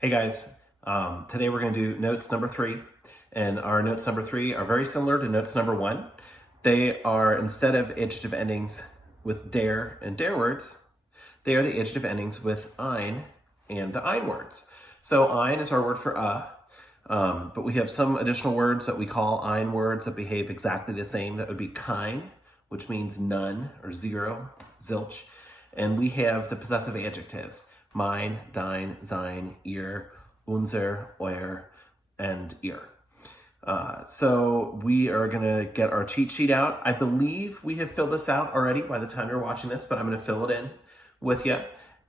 Hey guys, today we're going to do notes number 3, and our notes number 3 are very similar to notes number 1. They are, instead of adjective endings with der and der words, they are the adjective endings with ein and the ein-Words. So ein is our word for but we have some additional words that we call ein-Words that behave exactly the same. That would be kein, which means none or zero, zilch. And we have the possessive adjectives, mein, dein, sein, ihr, unser, euer, and ihr. So we are going to get our cheat sheet out. I believe we have filled this out already by the time you're watching this, but I'm going to fill it in with you.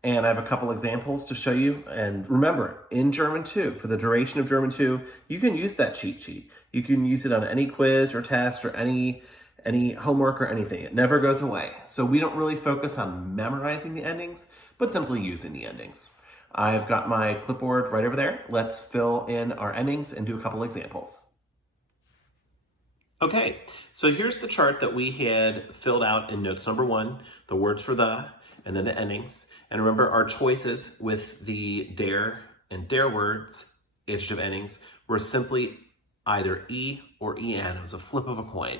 And I have a couple examples to show you. And remember, in German 2, for the duration of German 2, you can use that cheat sheet. You can use it on any quiz or test or any homework or anything. It never goes away. So we don't really focus on memorizing the endings, but simply using the endings. I've got my clipboard right over there. Let's fill in our endings and do a couple examples. Okay, so here's the chart that we had filled out in notes number 1, the words for the, and then the endings. And remember, our choices with the der and der words, adjective endings, were simply either e or en. It was a flip of a coin.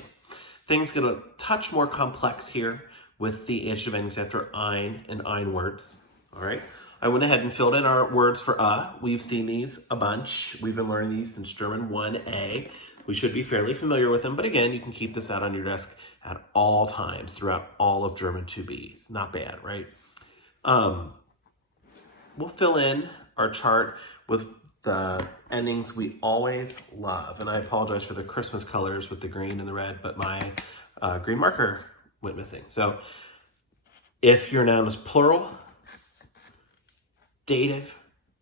Things get a touch more complex here with the adjective endings after ein and ein-Words. All right, I went ahead and filled in our words for We've seen these a bunch. We've been learning these since German 1A. We should be fairly familiar with them, but again, you can keep this out on your desk at all times throughout all of German 2B. It's not bad, right? We'll fill in our chart with the endings we always love. And I apologize for the Christmas colors with the green and the red, but my green marker went missing. So if your noun is plural, dative,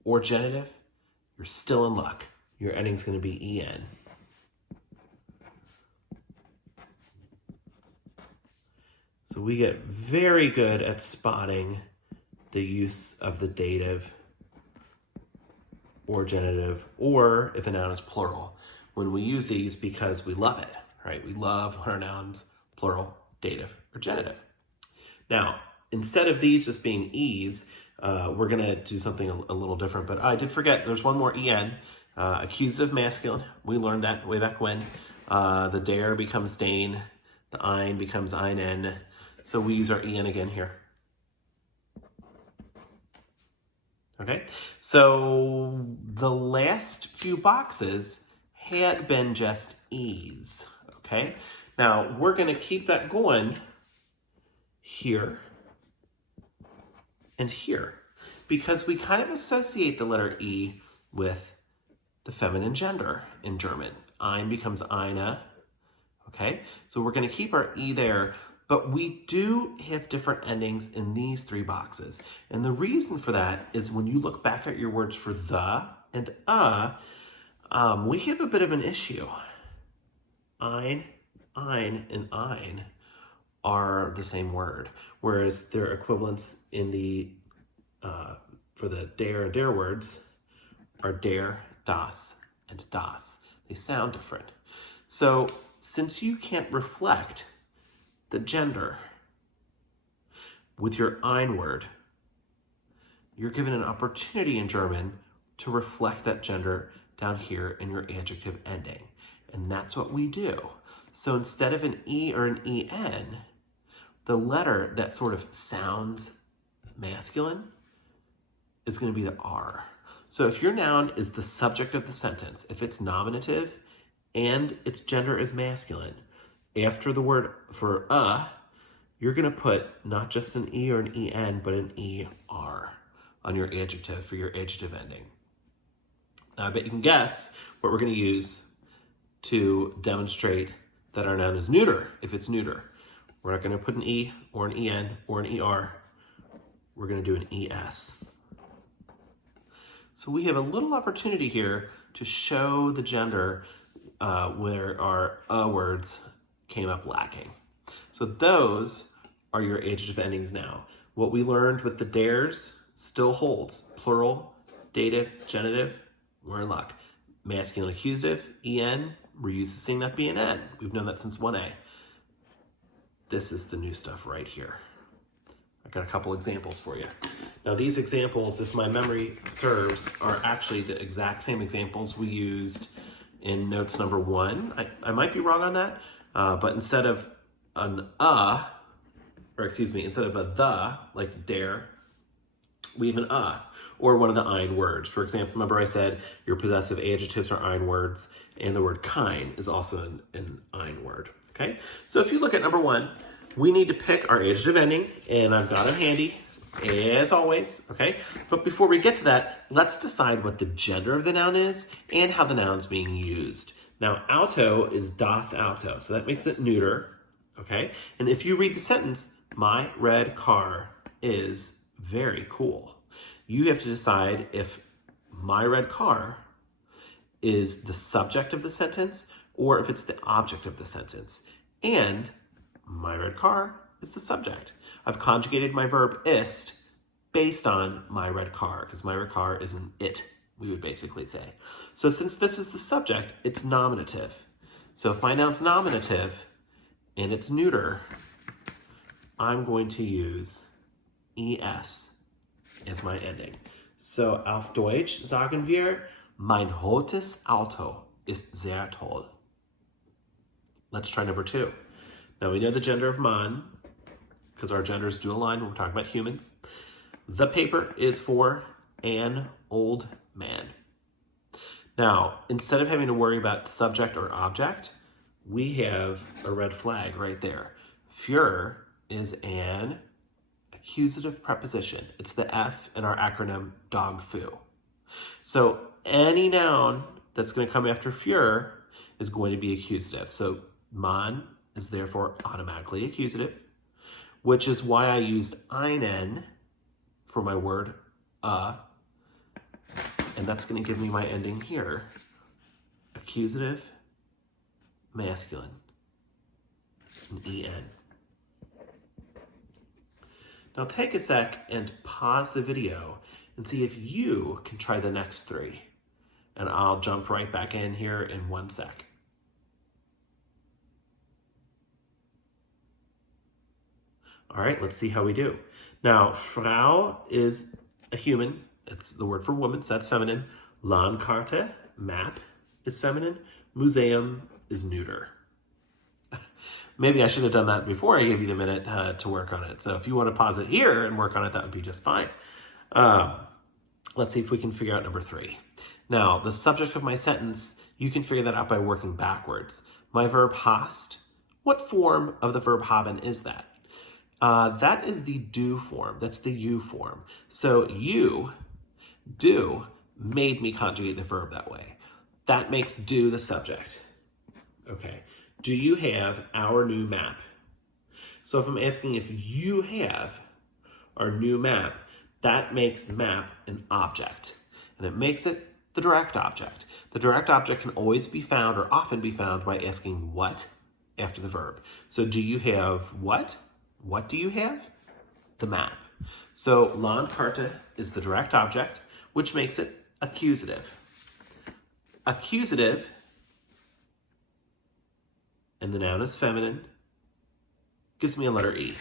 or genitive, you're still in luck. Your ending's going to be en. So we get very good at spotting the use of the dative or genitive, or if a noun is plural, when we use these because we love it, right? We love our nouns plural, dative, or genitive. Now, instead of these just being e's, we're going to do something a little different, but I did forget there's one more en, accusative masculine. We learned that way back when. The der becomes dein, the ein becomes einen, so we use our en again here. Okay, so the last few boxes had been just e's, okay? Now, we're going to keep that going here and here because we kind of associate the letter E with the feminine gender in German. Ein becomes eine, okay? So we're going to keep our E there, but we do have different endings in these 3 boxes. And the reason for that is when you look back at your words for the and we have a bit of an issue. Ein, and ein are the same word, whereas their equivalents in the for the der and der words are der, das, and das. They sound different. So since you can't reflect the gender with your ein word, you're given an opportunity in German to reflect that gender down here in your adjective ending. And that's what we do. So instead of an E or an en, the letter that sort of sounds masculine is going to be the R. So if your noun is the subject of the sentence, if it's nominative and its gender is masculine, after the word for you're going to put not just an E or an en, but an ER on your adjective for your adjective ending. Now, I bet you can guess what we're going to use to demonstrate that our noun is neuter, if it's neuter. We're not going to put an E or an en or an ER. We're going to do an ES. So we have a little opportunity here to show the gender where our words came up lacking. So those are your adjective endings now. What we learned with the ders still holds. Plural, dative, genitive, we're in luck. Masculine accusative, en, we're used to seeing that be an n. We've known that since 1A. This is the new stuff right here. I've got a couple examples for you. Now these examples, if my memory serves, are actually the exact same examples we used in notes number 1. I might be wrong on that, but instead of an instead of a the, like dare, we have an or one of the ein-Words. For example, remember I said your possessive adjectives are ein-Words, and the word kind is also an ein-Word, okay? So if you look at number 1, we need to pick our adjective ending, and I've got it handy, as always, okay? But before we get to that, let's decide what the gender of the noun is and how the noun's being used. Now, Auto is das Auto, so that makes it neuter, okay? And if you read the sentence, my red car is very cool, you have to decide if my red car is the subject of the sentence or if it's the object of the sentence. And my red car is the subject. I've conjugated my verb ist based on my red car, because my red car is an it, we would basically say. So since this is the subject, it's nominative. So if my noun's nominative and it's neuter, I'm going to use es as my ending. So auf Deutsch sagen wir, mein rotes Auto ist sehr toll. Let's try number 2. Now we know the gender of man, because our genders do align when we're talking about humans. The paper is for an old man. Now, instead of having to worry about subject or object, we have a red flag right there. Für is an accusative preposition. It's the F in our acronym DOG-FU. So any noun that's going to come after für is going to be accusative. So man is therefore automatically accusative, which is why I used einen for my word and that's going to give me my ending here. Accusative, masculine, an en. Now take a sec and pause the video and see if you can try the next 3. And I'll jump right back in here in 1 sec. All right, let's see how we do. Now, Frau is a human. It's the word for woman, so that's feminine. Landkarte, map, is feminine. Museum is neuter. Maybe I should have done that before I gave you the minute to work on it. So if you want to pause it here and work on it, that would be just fine. Let's see if we can figure out number 3. Now, the subject of my sentence, you can figure that out by working backwards. My verb hast, what form of the verb haben is that? That is the do form. That's the you form. So you, do, made me conjugate the verb that way. That makes do the subject. Okay. Do you have our new map? So if I'm asking if you have our new map, that makes map an object. And it makes it the direct object. The direct object can always be found or often be found by asking what after the verb. So do you have what? What do you have? The map. So Landkarte is the direct object, which makes it accusative. Accusative, and the noun is feminine, gives me a letter E.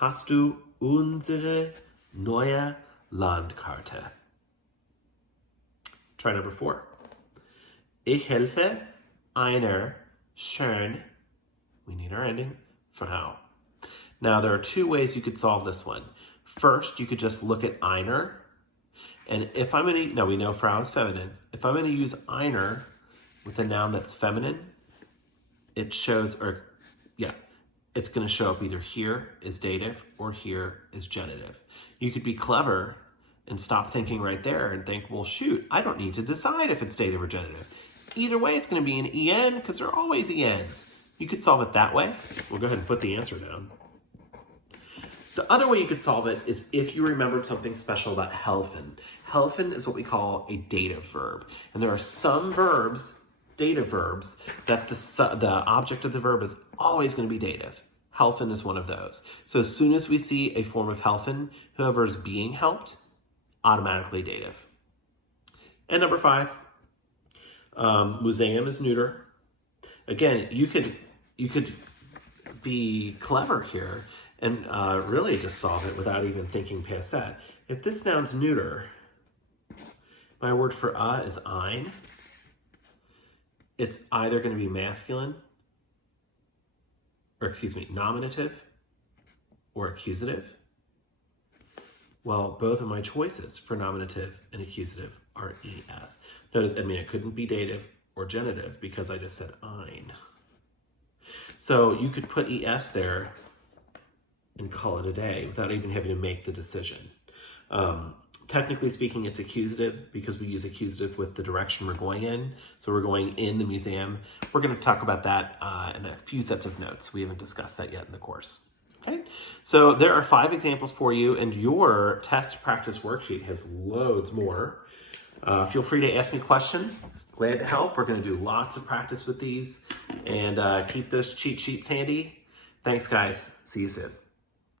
Hast du unsere neue Landkarte? Try number 4. Ich helfe einer schön, we need our ending, Frau. Now, there are 2 ways you could solve this one. First, you could just look at einer, and if I'm going to, now we know Frau is feminine. If I'm going to use einer with a noun that's feminine, it shows, it's going to show up either here is dative or here is genitive. You could be clever and stop thinking right there and think, well, shoot, I don't need to decide if it's dative or genitive. Either way, it's going to be an en because there are always ens. You could solve it that way. We'll go ahead and put the answer down. The other way you could solve it is if you remembered something special about helfen. Helfen is what we call a dative verb. And there are some verbs, dative verbs, that the object of the verb is always going to be dative. Helfen is one of those. So as soon as we see a form of helfen, whoever is being helped, automatically dative. And number 5, museum is neuter. Again, you could be clever here and really just solve it without even thinking past that. If this noun's neuter, my word for is ein. It's either going to be masculine, or excuse me, nominative or accusative. Well, both of my choices for nominative and accusative are es. Notice, I mean, it couldn't be dative or genitive because I just said ein. So you could put es there and call it a day without even having to make the decision. Technically speaking, it's accusative because we use accusative with the direction we're going in. So we're going in the museum. We're going to talk about that in a few sets of notes. We haven't discussed that yet in the course. Okay, so there are 5 examples for you, and your test practice worksheet has loads more. Feel free to ask me questions. Glad to help. We're going to do lots of practice with these, and keep those cheat sheets handy. Thanks, guys. See you soon.